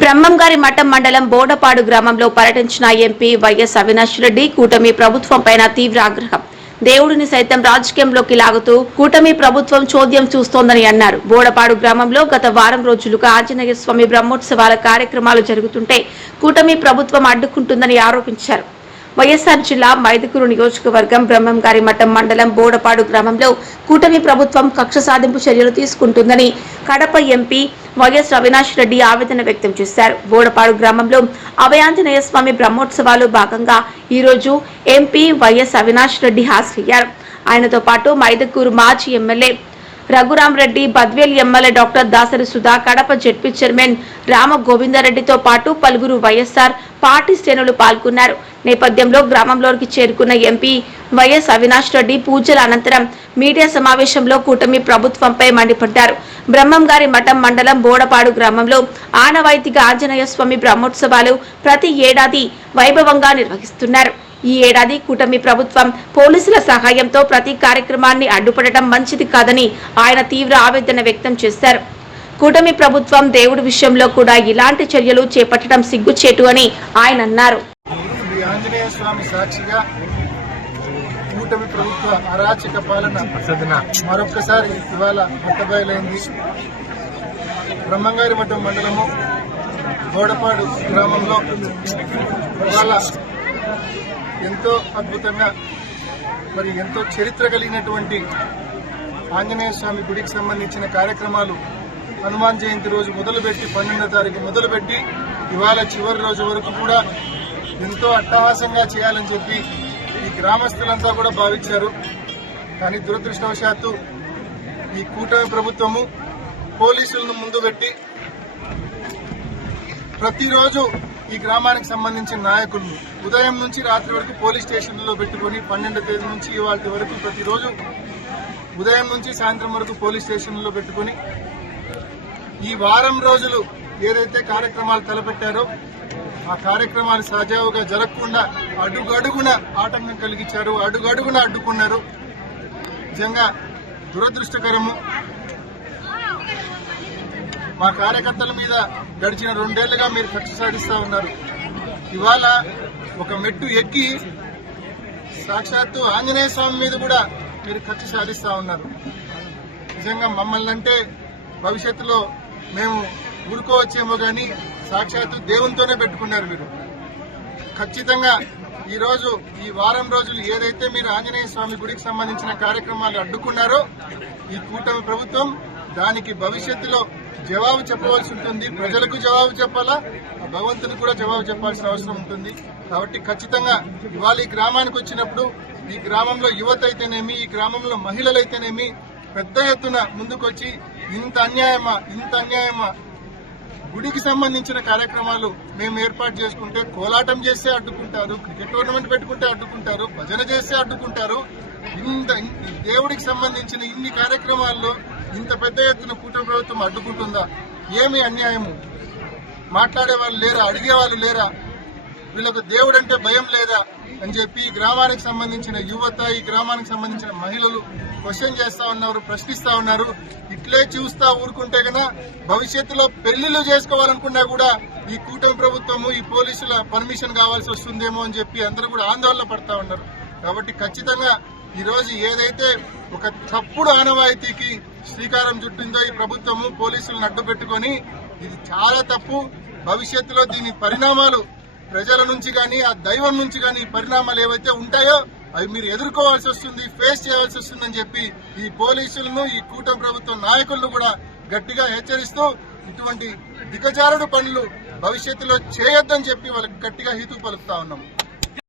బ్రహ్మంగారి మఠం మండలం బోడపాడు గ్రామంలో పర్యటించిన ఎంపీ వైఎస్ అవినాష్ రెడ్డి కూటమి ప్రభుత్వంపైన తీవ్ర ఆగ్రహం. దేవుడిని సైతం రాజకీయంలోకి లాగుతూ కూటమి ప్రభుత్వం చోద్యం చూస్తోందని అన్నారు. బోడపాడు గ్రామంలో గత వారం రోజులుగా ఆంజనేయ స్వామి బ్రహ్మోత్సవాల కార్యక్రమాలు జరుగుతుంటే కూటమి ప్రభుత్వం అడ్డుకుంటుందని ఆరోపించారు. వైఎస్ఆర్ జిల్లా మైదుకూరు నియోజకవర్గం బ్రహ్మంగారి మఠం మండలం బోడపాడు గ్రామంలో కూటమి ప్రభుత్వం కక్ష సాధింపు చర్యలు తీసుకుంటుందని కడప ఎంపీ వైఎస్ అవినాష్ రెడ్డి ఆవేదన వ్యక్తం చేశారు. బోడపాడు గ్రామంలో అభయాంజనేయ స్వామి బ్రహ్మోత్సవాలు భాగంగా ఈరోజు ఎంపీ వైఎస్ అవినాష్ రెడ్డి హాజరయ్యారు. ఆయనతో పాటు మైదుకూరు మాజీ MLA Raghuram Reddy, Badvel MLA doctor Dasari Sudha, Kadapa ZP chairman Rama గోవిందరెడ్డితో పాటు పలువురు వైఎస్ఆర్ పార్టీ శ్రేణులు పాల్గొన్నారు. నేపథ్యంలో గ్రామంలోకి చేరుకున్న ఎంపీ వైఎస్ అవినాష్ రెడ్డి పూజల అనంతరం మీడియా సమావేశంలో కూటమి ప్రభుత్వంపై మండిపడ్డారు. బ్రహ్మంగారి మఠం మండలం బోడపాడు గ్రామంలో ఆనవాయితీగా ఆంజనేయ స్వామి బ్రహ్మోత్సవాలు ప్రతి ఏడాది వైభవంగా నిర్వహిస్తున్నారు. ఈ ఏడాది కూటమి ప్రభుత్వం పోలీసుల సహాయంతో ప్రతి కార్యక్రమాన్ని అడ్డుపడటం మంచిది కాదని ఆయన తీవ్ర ఆవేదన వ్యక్తం చేశారు. కూటమి ప్రభుత్వం దేవుడి విషయంలో కూడా ఇలాంటి చర్యలు చేపట్టడం సిగ్గుచేటు అని ఆయన అన్నారు. ఆంజనేయ స్వామి సాక్షిగా కూటమి ప్రభుత్వ అరాచక పాలన మరొక్కసారి ఇవాళ బట్టబయలైంది. బ్రహ్మంగారి మఠం మండలము బోడపాడు గ్రామంలో ఇవాళ ఎంతో అద్భుతంగా ఎంతో చరిత్ర కలిగినటువంటి ఆంజనేయ స్వామి గుడికి సంబంధించిన కార్యక్రమాలు హనుమాన్ జయంతి రోజు మొదలుపెట్టి 12వ తారీఖు మొదలుపెట్టి ఇవాళ చివరి రోజు వరకు కూడా ఎంతో అట్టహాసంగా చేయాలని చెప్పి ఈ గ్రామస్తులంతా కూడా భావించారు. కానీ దురదృష్టవశాత్తు ఈ కూటమి ప్రభుత్వము పోలీసులను ముందు పెట్టి ప్రతిరోజు ఈ గ్రామానికి సంబంధించిన నాయకులను ఉదయం నుంచి రాత్రి వరకు పోలీస్ స్టేషన్లలో పెట్టుకుని 12వ తేదీ నుంచి ఇవాళ వరకు ప్రతిరోజు ఉదయం నుంచి సాయంత్రం వరకు పోలీస్ స్టేషన్లలో పెట్టుకుని ఈ వారం రోజులు ఏదైతే కార్యక్రమాలు తలపెట్టారో ఆ కార్యక్రమాలు సజావుగా జరగకుండా అడుగడుగున ఆటంకం కలిగించారు, అడుగడుగున అడ్డుకున్నారు. నిజంగా దురదృష్టకరము. మా కార్యకర్తల మీద గడిచిన 2 ఏళ్లుగా మీరు కక్ష సాధిస్తా ఉన్నారు. ఇవాళ ఒక మెట్టు ఎక్కి సాక్షాత్తు ఆంజనేయ స్వామి మీద కూడా మీరు కక్ష సాధిస్తా ఉన్నారు. నిజంగా మమ్మల్ని అంటే భవిష్యత్తులో మేము ఊరుకోవచ్చేమో కానీ సాక్షాత్తు దేవునితోనే పెట్టుకున్నారు మీరు. ఖచ్చితంగా ఈరోజు ఈ వారం రోజులు ఏదైతే మీరు ఆంజనేయ స్వామి గుడికి సంబంధించిన కార్యక్రమాలు అడ్డుకున్నారో ఈ కూటమి ప్రభుత్వం దానికి భవిష్యత్తులో జవాబు చెప్పవలసి ఉంటుంది. ప్రజలకు జవాబు చెప్పాలా, భగవంతునికి కూడా జవాబు చెప్పాల్సిన అవసరం ఉంటుంది. కాబట్టి ఖచ్చితంగా ఇవాళ ఈ గ్రామానికి వచ్చినప్పుడు ఈ గ్రామంలో యువత అయితేనేమి, ఈ గ్రామంలో మహిళలైతేనేమి పెద్ద ఎత్తున ముందుకొచ్చి ఇంత అన్యాయమా గుడికి సంబంధించిన కార్యక్రమాలు మేము ఏర్పాటు చేసుకుంటే కోలాటం చేస్తే అడ్డుకుంటారు, క్రికెట్ టోర్నమెంట్ పెట్టుకుంటే అడ్డుకుంటారు, భజన చేస్తే అడ్డుకుంటారు. దేవుడికి సంబంధించిన ఇన్ని కార్యక్రమాల్లో ఇంత పెద్ద ఎత్తున కూటమి ప్రభుత్వం అడ్డుకుంటుందా? ఏమి అన్యాయము? మాట్లాడే వాళ్ళు లేరా? అడిగే వాళ్ళు లేరా? వీళ్ళకు దేవుడు అంటే భయం లేదా అని చెప్పి ఈ గ్రామానికి సంబంధించిన యువత, ఈ గ్రామానికి సంబంధించిన మహిళలు క్వశ్చన్ చేస్తా ఉన్నారు, ప్రశ్నిస్తా ఉన్నారు. ఇట్లే చూస్తా ఊరుకుంటే కన్నా భవిష్యత్తులో పెళ్లిళ్లు చేసుకోవాలనుకున్నా కూడా ఈ కూటమి ప్రభుత్వము, ఈ పోలీసుల పర్మిషన్ కావాల్సి వస్తుందేమో అని చెప్పి అందరూ కూడా ఆందోళన పడతా ఉన్నారు. కాబట్టి ఖచ్చితంగా ఈ రోజు ఏదైతే ఒక తప్పుడు ఆనవాయితీకి శ్రీకారం చుట్టిందో ఈ ప్రభుత్వము పోలీసులను అడ్డు పెట్టుకుని, ఇది చాలా తప్పు. భవిష్యత్తులో దీని పరిణామాలు ప్రజల నుంచి కానీ ఆ దైవం నుంచి కానీ పరిణామాలు ఏవైతే ఉంటాయో అవి మీరు ఎదుర్కోవాల్సి వస్తుంది, ఫేస్ చేయాల్సి వస్తుందని చెప్పి ఈ పోలీసులను, ఈ కూటమి ప్రభుత్వం నాయకులను కూడా గట్టిగా హెచ్చరిస్తూ ఇటువంటి దిగజారుడు పనులు భవిష్యత్తులో చేయొద్దని చెప్పి వాళ్ళకి గట్టిగా హితవు పలుకుతా ఉన్నాం.